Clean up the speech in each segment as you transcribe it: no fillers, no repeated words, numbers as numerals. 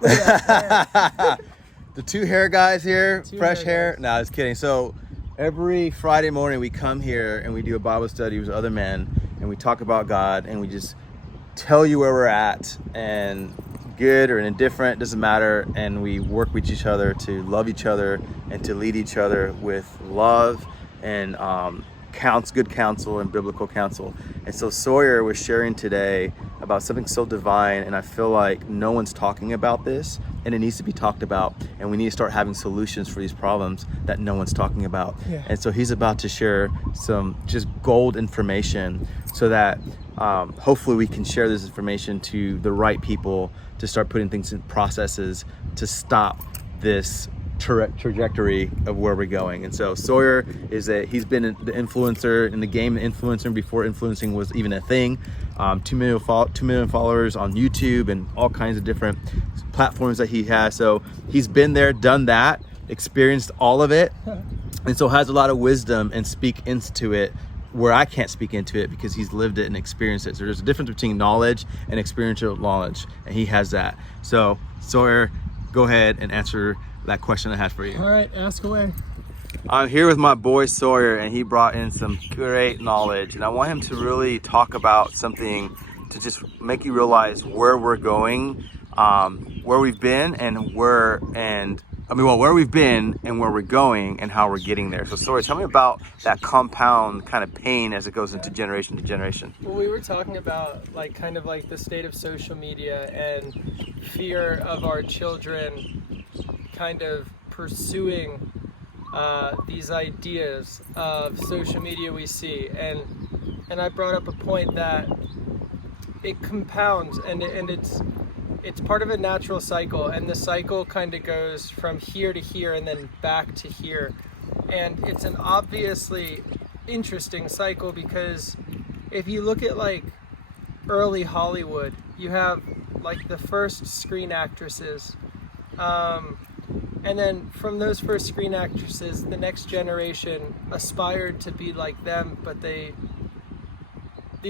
The two hair guys here, Two fresh hair hair. guys. No, I was kidding. So every Friday morning we come here and we do a Bible study with other men and we talk about God and we just tell you where we're at, and good or indifferent, doesn't matter. And we work with each other to love each other and to lead each other with love and good counsel and biblical counsel. And so Sawyer was sharing today about something so divine, and I feel like no one's talking about this, and it needs to be talked about, and we need to start having solutions for these problems that no one's talking about. Yeah. And so he's about to share some just gold information so that hopefully we can share this information to the right people to start putting things in processes to stop this trajectory of where we're going. And so Sawyer he's been the influencer in the game, influencer before influencing was even a thing. 2 million followers on YouTube and all kinds of different platforms that he has. So he's been there, done that, experienced all of it, and so has a lot of wisdom and speak into it where I can't speak into it because he's lived it and experienced it. So there's a difference between knowledge and experiential knowledge, and he has that. So Sawyer, go ahead and answer that question I had for you. All right, ask away. I'm here with my boy Sawyer, and he brought in some great knowledge, and I want him to really talk about something to just make you realize where we're going, where we've been, and where we've been and where we're going and how we're getting there. So Sawyer, tell me about that compound kind of pain as it goes into generation to generation. Well, we were talking about kind of the state of social media and fear of our children kind of pursuing these ideas of social media we see, and I brought up a point that it compounds and it's part of a natural cycle, and the cycle kind of goes from here to here and then back to here, and it's an obviously interesting cycle because if you look at early Hollywood, you have the first screen actresses, and then from those first screen actresses, the next generation aspired to be like them, but the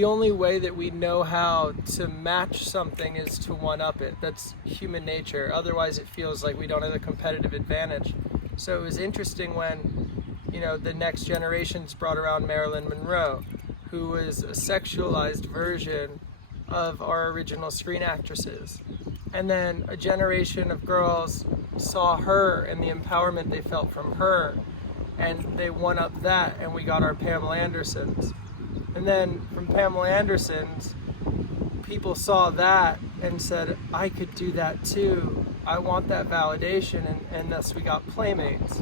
only way that we know how to match something is to one-up it. That's human nature. Otherwise, it feels like we don't have a competitive advantage. So it was interesting when, the next generations brought around Marilyn Monroe, who was a sexualized version of our original screen actresses. And then a generation of girls saw her and the empowerment they felt from her, and they one-up that, and we got our Pamela Andersons. And then from Pamela Anderson's, people saw that and said, I could do that too. I want that validation, and thus we got Playmates.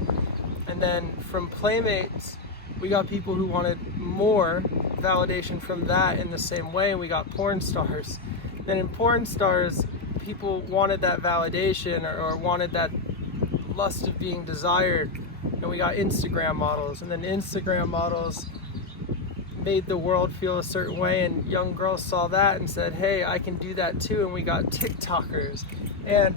And then from Playmates, we got people who wanted more validation from that in the same way, and we got porn stars. Then in porn stars, people wanted that validation or wanted that lust of being desired, and we got Instagram models. And then Instagram models made the world feel a certain way, and young girls saw that and said, hey, I can do that too, and we got TikTokers. And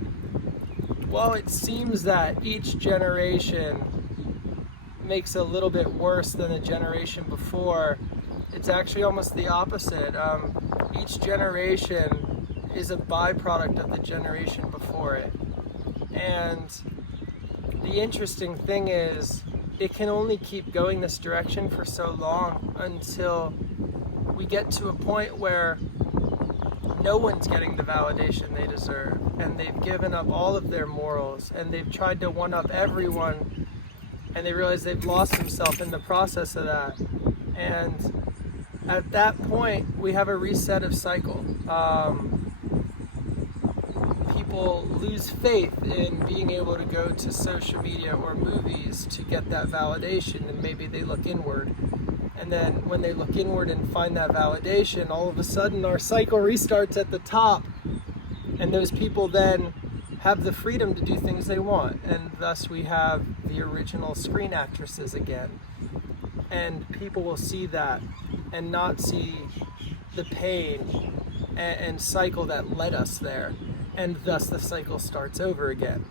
while it seems that each generation makes it a little bit worse than the generation before, it's actually almost the opposite. Each generation is a byproduct of the generation before it. And the interesting thing is, it can only keep going this direction for so long until we get to a point where no one's getting the validation they deserve, and they've given up all of their morals, and they've tried to one-up everyone, and they realize they've lost themselves in the process of that. And at that point, we have a reset of cycle. People lose faith in being able to go to social media or movies to get that validation, and maybe they look inward. And then when they look inward and find that validation, all of a sudden our cycle restarts at the top, and those people then have the freedom to do things they want, and thus we have the original screen actresses again. And people will see that and not see the pain and cycle that led us there, and thus the cycle starts over again.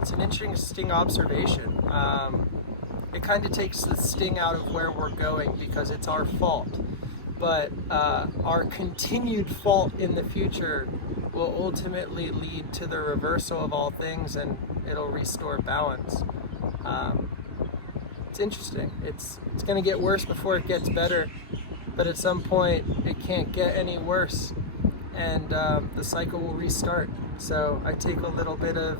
It's an interesting observation. It kind of takes the sting out of where we're going because it's our fault, but our continued fault in the future will ultimately lead to the reversal of all things, and it'll restore balance. It's interesting. It's going to get worse before it gets better, but at some point it can't get any worse, and the cycle will restart. So I take a little bit of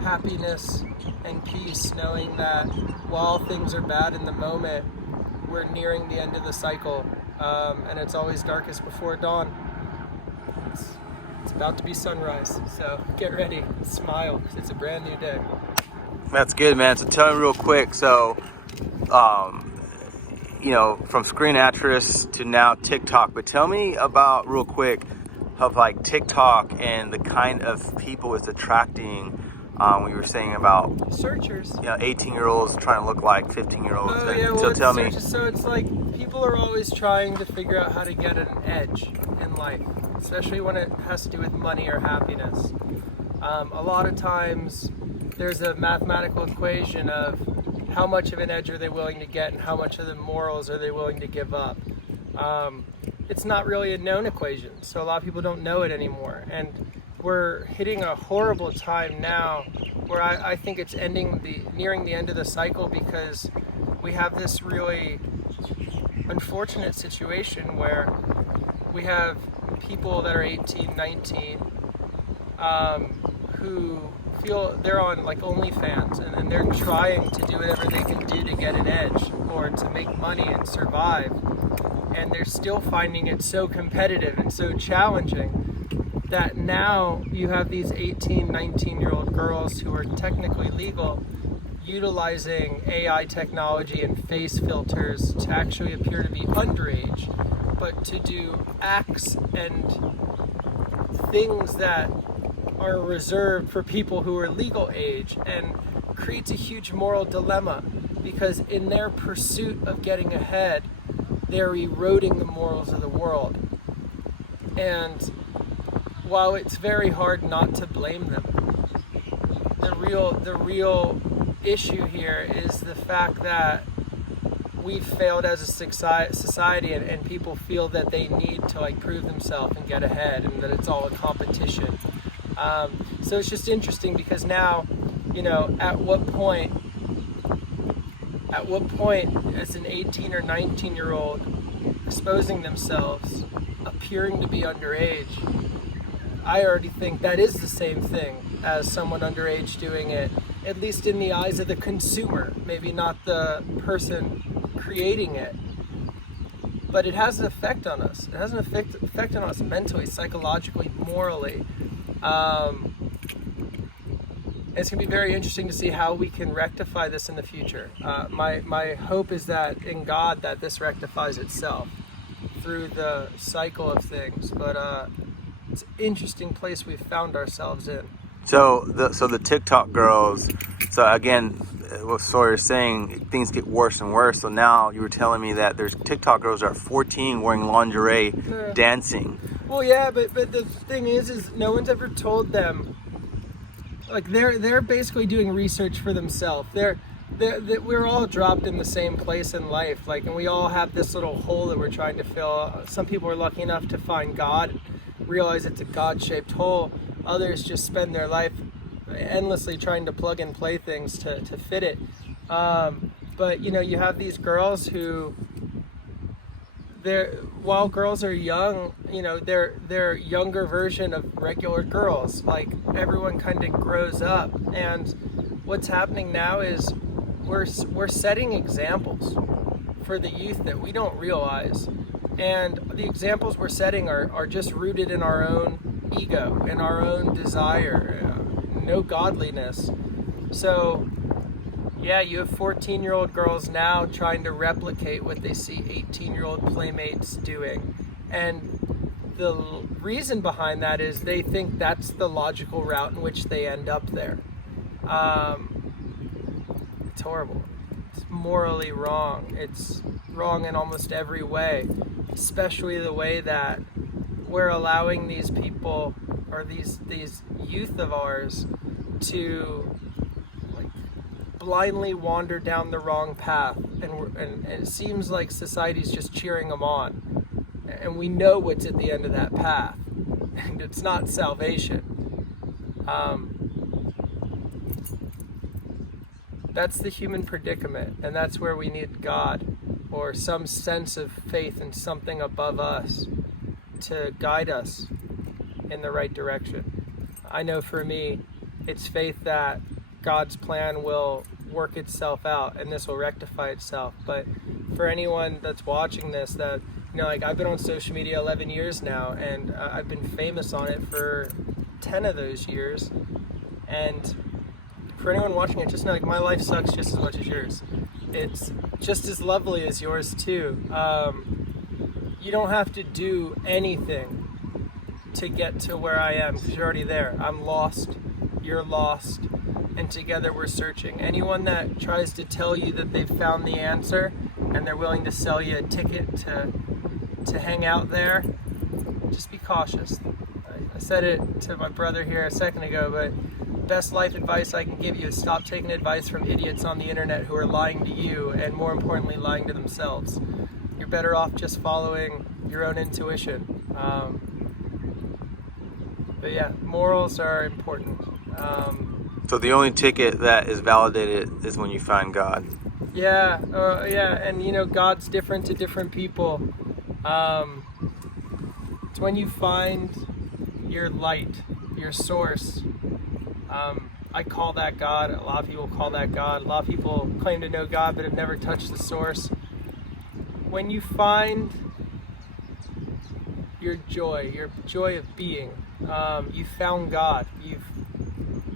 happiness and peace knowing that while things are bad in the moment, we're nearing the end of the cycle, and it's always darkest before dawn. It's about to be sunrise, so get ready, smile, because it's a brand new day. That's good, man. So tell me real quick. So, from Screen Actress to now TikTok, but tell me about real quick of like TikTok and the kind of people it's attracting. We were saying about searchers, 18-year-olds trying to look like 15-year-olds. Oh yeah, well, so tell me. So it's like people are always trying to figure out how to get an edge in life, especially when it has to do with money or happiness. A lot of times there's a mathematical equation of how much of an edge are they willing to get and how much of the morals are they willing to give up. It's not really a known equation, so a lot of people don't know it anymore. And we're hitting a horrible time now where I think it's nearing the end of the cycle, because we have this really unfortunate situation where we have people that are 18, 19 who feel they're on like OnlyFans, and they're trying to do whatever they can do to get an edge or to make money and survive, and they're still finding it so competitive and so challenging that now you have these 18, 19-year-old girls who are technically legal utilizing AI technology and face filters to actually appear to be underage, but to do acts and things that are reserved for people who are legal age, and creates a huge moral dilemma, because in their pursuit of getting ahead, they're eroding the morals of the world. And while it's very hard not to blame them, the real issue here is the fact that we've failed as a society, and people feel that they need to like prove themselves and get ahead, and that it's all a competition. So it's just interesting, because now, at what point as an 18 or 19-year-old exposing themselves, appearing to be underage, I already think that is the same thing as someone underage doing it, at least in the eyes of the consumer, maybe not the person creating it. But it has an effect on us. It has an effect on us mentally, psychologically, morally. It's going to be very interesting to see how we can rectify this in the future. My hope is that in God that this rectifies itself through the cycle of things. But it's an interesting place we've found ourselves in. So the TikTok girls. So again, what Sawyer's saying, things get worse and worse. So now you were telling me that there's TikTok girls that are 14 wearing lingerie, dancing. Well, yeah, but the thing is no one's ever told them. Like they're basically doing research for themselves. We're all dropped in the same place in life, like, and we all have this little hole that we're trying to fill. Some people are lucky enough to find God, realize it's a God-shaped hole. Others just spend their life endlessly trying to plug and play things to fit it. But you have these girls who, while girls are young, they're younger version of regular girls. Like, everyone kind of grows up, and what's happening now is we're setting examples for the youth that we don't realize, and the examples we're setting are just rooted in our own ego, in our own desire, no godliness. So yeah, you have 14-year-old girls now trying to replicate what they see 18-year-old playmates doing. And the reason behind that is they think that's the logical route in which they end up there. It's horrible. It's morally wrong. It's wrong in almost every way, especially the way that we're allowing these people, or these youth of ours, to blindly wander down the wrong path, and it seems like society's just cheering them on, and we know what's at the end of that path. and it's not salvation. That's the human predicament, and that's where we need God, or some sense of faith in something above us to guide us in the right direction. I know for me, it's faith that God's plan will work itself out and this will rectify itself. But for anyone that's watching this, that, you know, like, I've been on social media 11 years now, and I've been famous on it for 10 of those years. And for anyone watching it, just know, like, my life sucks just as much as yours. It's just as lovely as yours too. You don't have to do anything to get to where I am, because you're already there. I'm lost, you're lost, and together we're searching. Anyone that tries to tell you that they've found the answer and they're willing to sell you a ticket to hang out there, just be cautious. I said it to my brother here a second ago, but best life advice I can give you is stop taking advice from idiots on the internet who are lying to you, and more importantly, lying to themselves. You're better off just following your own intuition. But yeah, morals are important. So the only ticket that is validated is when you find God. Yeah, and you know, God's different to different people. It's when you find your light, your source. I call that God. A lot of people call that God. A lot of people claim to know God but have never touched the source. When you find your joy of being, you found God.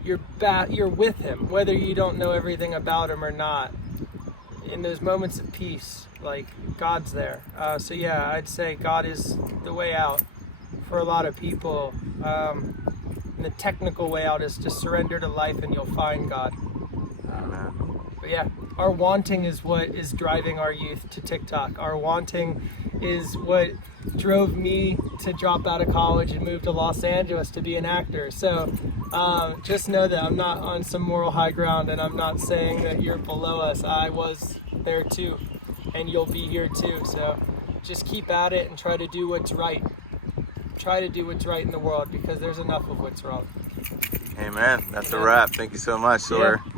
You're with Him, whether you don't know everything about Him or not. In those moments of peace, like, God's there. So yeah, I'd say God is the way out for a lot of people. And the technical way out is to surrender to life, and you'll find God. But yeah, our wanting is what is driving our youth to TikTok. Our wanting is what drove me to drop out of college and move to Los Angeles to be an actor. So just know that I'm not on some moral high ground, and I'm not saying that you're below us. I was there too, and you'll be here too. So just keep at it and try to do what's right. Try to do what's right in the world, because there's enough of what's wrong. Amen. That's a wrap. Thank you so much, Sawyer. Yeah.